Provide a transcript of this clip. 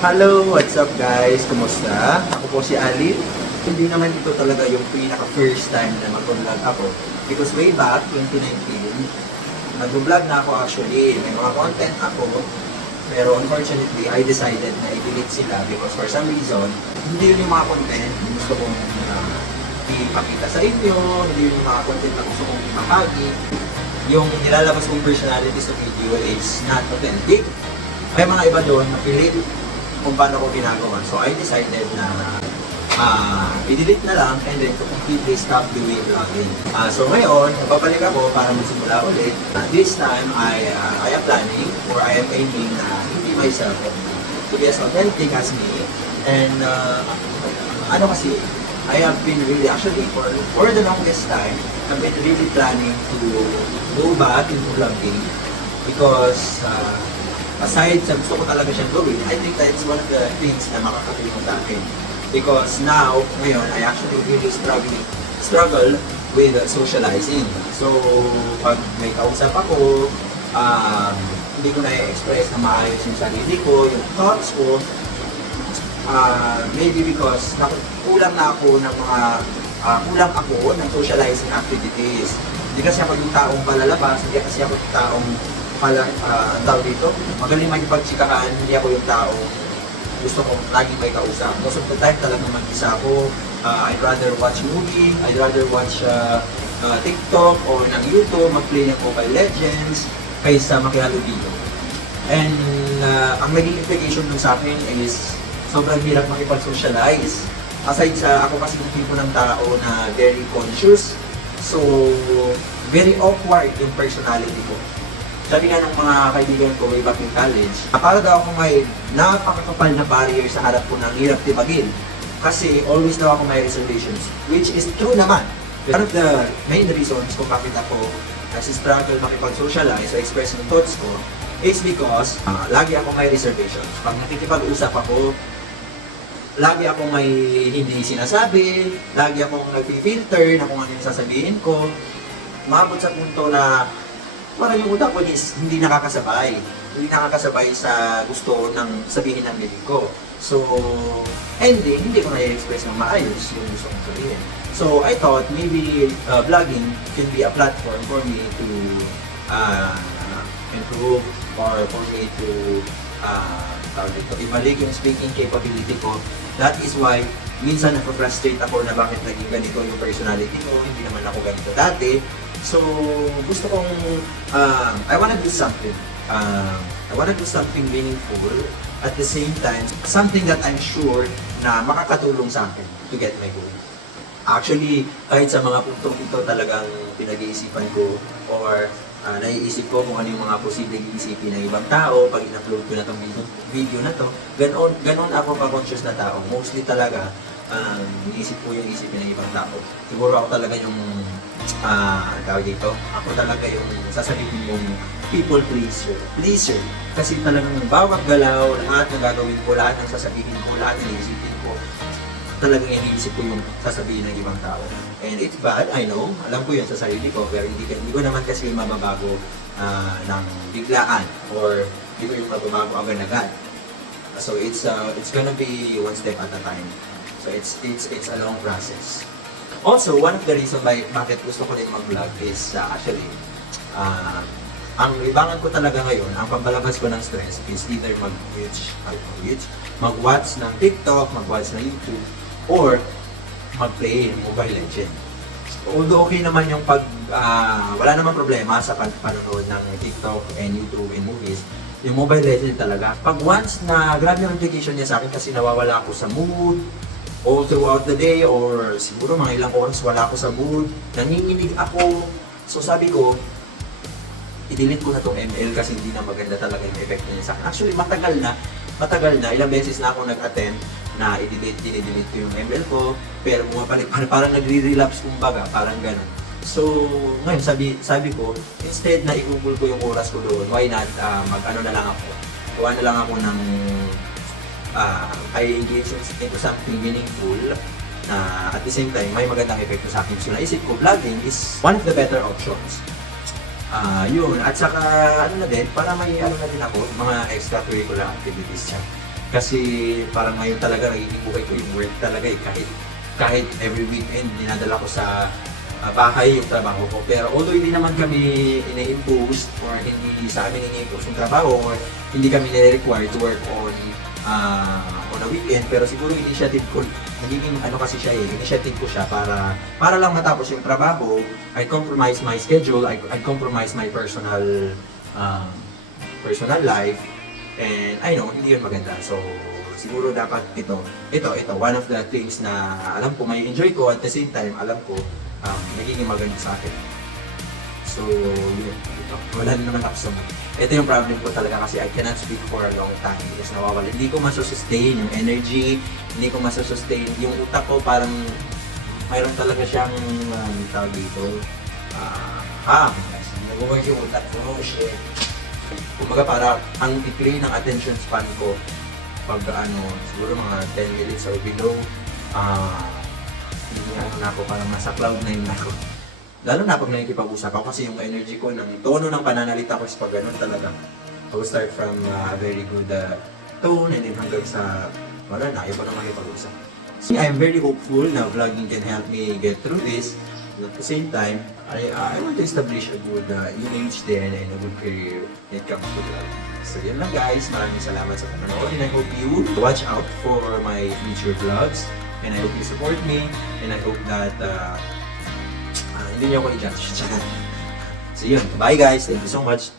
Hello, what's up guys? Kumusta? Ako po si Ali. Hindi naman ito talaga yung pinaka-first time na mag-vlog ako. Because way back, 2019, nag-vlog na ako actually. May mga content ako. Pero unfortunately, I decided na i-delete sila because for some reason, hindi yun yung mga content na gusto kong ipakita sa inyo. Hindi yun yung mga content na gusto kong ipapagi. Yung nilalabas kong personality sa video is not authentic. May mga iba doon na pilit kung paano ko ginagawa. So I decided na i-delete na lang and then to completely stop doing vlogging. So ngayon, babalik ako para magsimula ulit. This time, I am planning or I am aiming na hindi myself to be as authentic as me. And ano kasi, I have been really, actually for the longest time, I've been really planning to go back into vlogging because aside sa gusto ko talaga siyang gawin, I think that it's one of the things na makakatulong sa akin. Because now, ngayon, I actually really struggle with socializing. So, pag may kausap ako, hindi ko na-express na maayos yung sarili ko, yung thoughts ko. Maybe because kulang ako ng socializing activities. Hindi kasi ako yung taong palalabas, hindi kasi ako yung taong ang tao dito, magaling makipagtsikahan, hindi ako yung tao gusto kong laging may kausap. Most of the time talagang mag-isa ako. I'd rather watch movie, I'd rather watch TikTok or ng YouTube, mag-play ng Mobile Legends, kaysa makihalubilo. And ang naging implication dun sa akin is sobrang hirap makipag-socialize. Aside sa ako kasi yung tipo ng tao na very conscious, so very awkward yung personality ko. Sabi nga ng mga kaibigan ko way back in college, para daw ako may napakakapal na barrier sa harap ko ng hirap tibagin. Kasi always daw ako may reservations, which is true naman. One of the main reasons kung bakit ako nagsistruggle makipag-socialize o express ng thoughts ko is because lagi ako may reservations. Pag nakikipag-usap ako, lagi akong may hindi sinasabi, lagi akong nag-filter na kung ano yung sasabihin ko. Maabot sa punto na parang yung utak ko is hindi nakakasabay. Hindi nakakasabay sa gusto ng sabihin ng bibig ko. So, ending, hindi ko na-express ng maayos yung gusto kong sabihin. So, I thought maybe vlogging can be a platform for me to improve or for me to ibalik yung speaking capability ko. That is why minsan na-frustrate ako na bakit naging ganito yung personality ko, hindi naman ako ganito dati. So, gusto kong, I wanna do something. I wanna do something meaningful at the same time, something that I'm sure na makakatulong sa akin to get my goal. Actually, kahit sa mga puntong ito talagang pinag-iisipan ko or naiisip ko kung ano yung mga posibleng isipin ng ibang tao pag in-upload ko na itong video na to, ganon ako ka-conscious na tao. Mostly talaga, iniisip ko yung isipin ng ibang tao. Siguro ako talaga yung tawag dito, ako talaga yung sasabihin yung people pleaser. Kasi talagang bawat galaw, lahat ng gagawin ko, lahat ng sasabihin ko, lahat ng iisipin ko, talagang iniisip ko yung sasabihin ng ibang tao. And it's bad, I know, alam ko yun sa sarili ko, pero hindi ko naman kasi mababago ng biglaan or hindi ko yung mababago agad-agad. So it's gonna be one step at a time. So it's a long process. Also, one of the reasons bakit gusto ko din mag-vlog is actually, ang libangan ko talaga ngayon, ang pampalabas ko ng stress is either mag-watch ng TikTok, mag-watch ng YouTube, or mag-play ng Mobile Legends. Although okay naman yung wala namang problema sa panonood ng TikTok and YouTube and movies, yung Mobile Legends talaga. Pag once na grabe yung implication niya sa akin kasi nawawala ako sa mood, all throughout the day or siguro mga ilang oras wala ako sa mood, nanginginig ako. So sabi ko, i-delete ko na tong ML kasi hindi na maganda talaga yung effect niya sa akin. Actually, matagal na, ilang beses na ako nag-attempt na i-delete ko yung ML ko, pero parang nagre-relapse kumbaga, parang gano'n. So, ngayon sabi ko, instead na i-google ko yung oras ko doon, why not mag-ano na lang ako, gawa na lang ako ng I engage into something meaningful na at the same time may magandang epekto sa akin. So naisip ko, vlogging is one of the better options. Yun, at saka ano na din, para may ano na din ako, mga extracurricular activities siya. Kasi parang ngayon talaga nagiging buhay ko yung work talaga eh. Kahit every weekend, dinadala ko sa bahay yung trabaho ko. Pero although hindi naman kami ina-impose or hindi sa amin ina-impose yung trabaho or hindi kami nire-require to work on a weekend, pero siguro initiative ko, nagiging ano kasi siya eh, initiative ko siya para lang matapos yung trabaho. I compromise my schedule, I compromise my personal life, and I know, hindi yun maganda. So, siguro dapat ito, one of the things na alam ko, may enjoy ko, at the same time, alam ko, nagiging maganda sa akin. So, yun, ito. Wala na naman ako sa mood. Ito yung problem ko talaga kasi I cannot speak for a long time because nawawala. Hindi ko masusustain yung energy, hindi ko masusustain yung utak ko, parang mayroon talaga siyang tawag dito, nag-work yung utak ko, oh shit. Kumbaga para ang i-play ng attention span ko pag siguro mga 10 minutes or below, hindi na ako, parang nasa cloud na yun ako. Lalo na pag nakikipag-usap ako kasi yung energy ko, ng tono ng pananalita ko is pag ganun talaga. I will start from a very good tone and then hanggang sa wala na, iba na makipag-usap. So I'm very hopeful na vlogging can help me get through this. At the same time, I want to establish a good image then and a good career when it comes to vlogging. So yun lang guys, maraming salamat sa panonood and I hope you watch out for my future vlogs and I hope you support me and I hope that hindi niyo ako i-judge. So yun, bye guys, thank you so much.